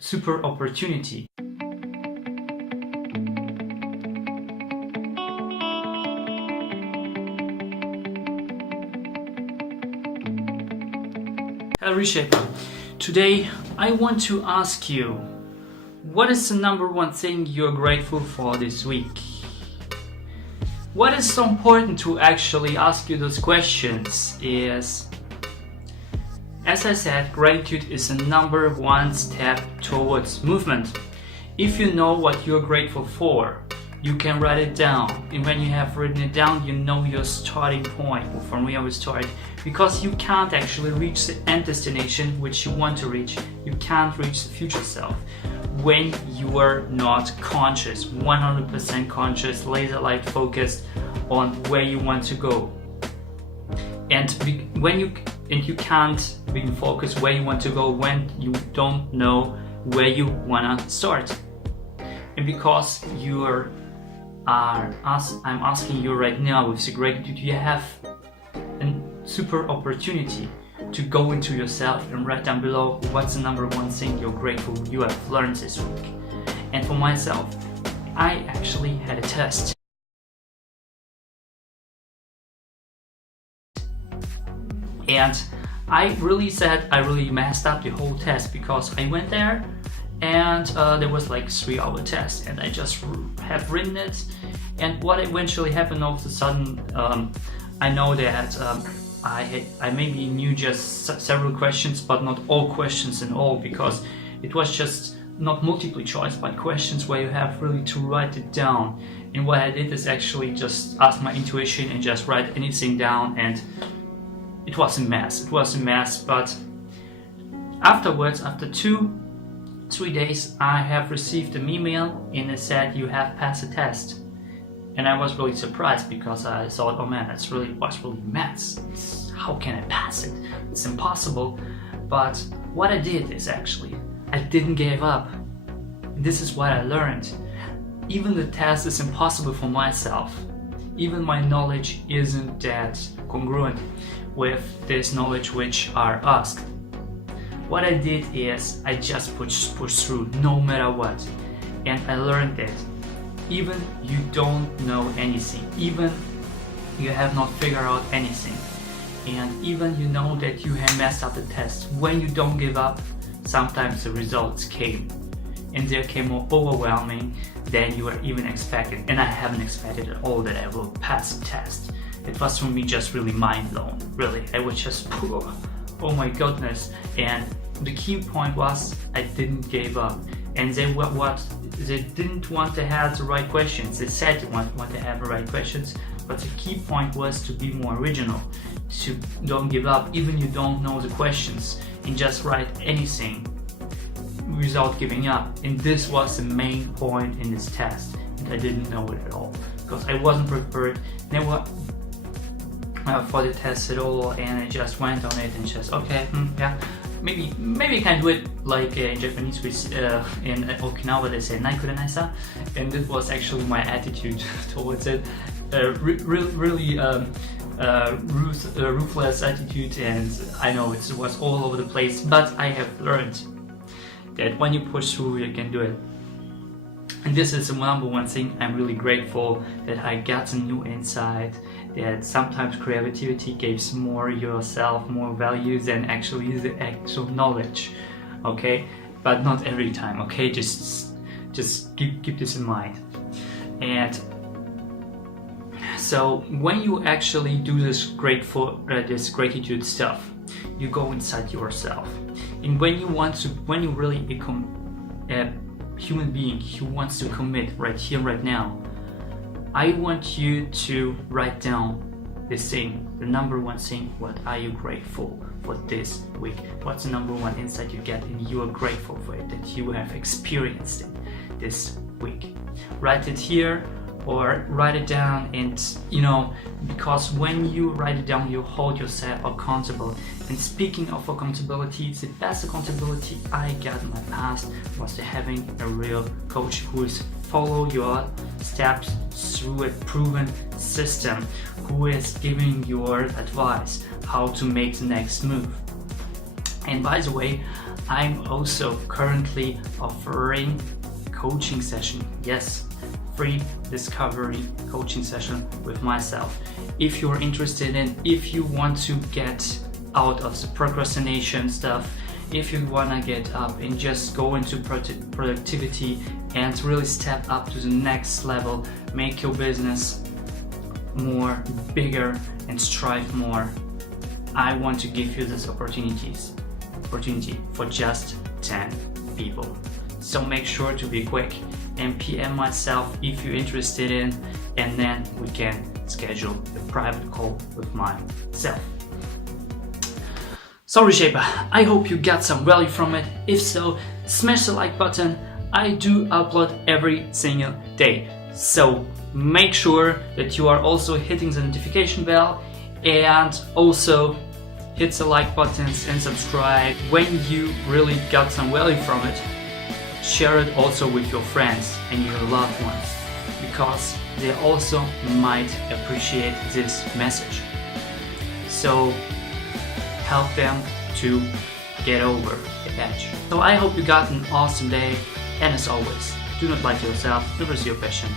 super opportunity. Hello Reshaper, today I want to ask you, what is the number one thing you're grateful for this week? What is so important to actually ask you those questions is, as I said, gratitude is the number one step towards movement. If you know what you're grateful for, you can write it down, and when you have written it down, you know your starting point from where we start, because you can't actually reach the end destination which you want to reach. You can't reach the future self when you are not conscious, 100% conscious, laser light focused on where you want to go. And you can't be focused where you want to go when you don't know where you wanna start. And because I'm asking you right now with the gratitude, you have a super opportunity to go into yourself and write down below what's the number one thing you're grateful you have learned this week. And for myself, I actually had a test. And I really messed up the whole test, because I went there and there was like 3-hour test, and I just have written it. And what eventually happened, all of a sudden, I know that I maybe knew just several questions, but not all questions in all, because it was just not multiple choice, but questions where you have really to write it down. And what I did is actually just ask my intuition and just write anything down, and it was a mess. But afterwards, after 2-3 days, I have received an email and it said you have passed the test. And I was really surprised, because I thought, oh man, was really maths. How can I pass it? It's impossible. But what I did is actually, I didn't give up. This is what I learned. Even the test is impossible for myself. Even my knowledge isn't that congruent with this knowledge which are asked. What I did is I just push through no matter what. And I learned that even you don't know anything, even you have not figured out anything, and even you know that you have messed up the test, when you don't give up, sometimes the results came, and they came more overwhelming than you were even expecting. And I haven't expected at all that I will pass the test. It was for me just really mind blown. Really, I was just, oh my goodness. And the key point was I didn't give up. And they didn't want to have the right questions. They said they want to have the right questions, but the key point was to be more original, to don't give up, even you don't know the questions, and just write anything without giving up. And this was the main point in this test, and I didn't know it at all, because I wasn't prepared, never for the test at all, and I just went on it and just, okay, yeah, maybe I can do it like in Japanese, in Okinawa they say naikurenaisa, and it was actually my attitude towards it, really ruthless attitude. And I know it was all over the place, but I have learned that when you push through, you can do it. And this is the number one thing I'm really grateful, that I got a new insight, that sometimes creativity gives more yourself, more value than actually the actual knowledge, okay? But not every time, okay? Just keep this in mind. And so when you actually do this gratitude stuff, you go inside yourself. And when you really become a human being who wants to commit right here, right now, I want you to write down this thing, the number one thing. What are you grateful for this week? What's the number one insight you get and you are grateful for it, that you have experienced it this week? Write it here or write it down, and because when you write it down, you hold yourself accountable. And speaking of accountability, the best accountability I got in my past was having a real coach who is follow your steps through a proven system, who is giving your advice how to make the next move. And by the way, I'm also currently offering coaching session. Yes, free discovery coaching session with myself. If you're interested in, if you want to get out of the procrastination stuff, if you want to get up and just go into productivity and really step up to the next level, make your business more bigger and strive more, I want to give you this opportunity for just 10 people. So make sure to be quick and PM myself if you're interested in, and then we can schedule a private call with myself. So Reshaper, I hope you got some value from it. If so, smash the like button. I do upload every single day. So make sure that you are also hitting the notification bell, and also hit the like buttons and subscribe. When you really got some value from it, share it also with your friends and your loved ones, because they also might appreciate this message. So help them to get over the edge. So I hope you got an awesome day, and as always, do not lie to yourself, never see your passion.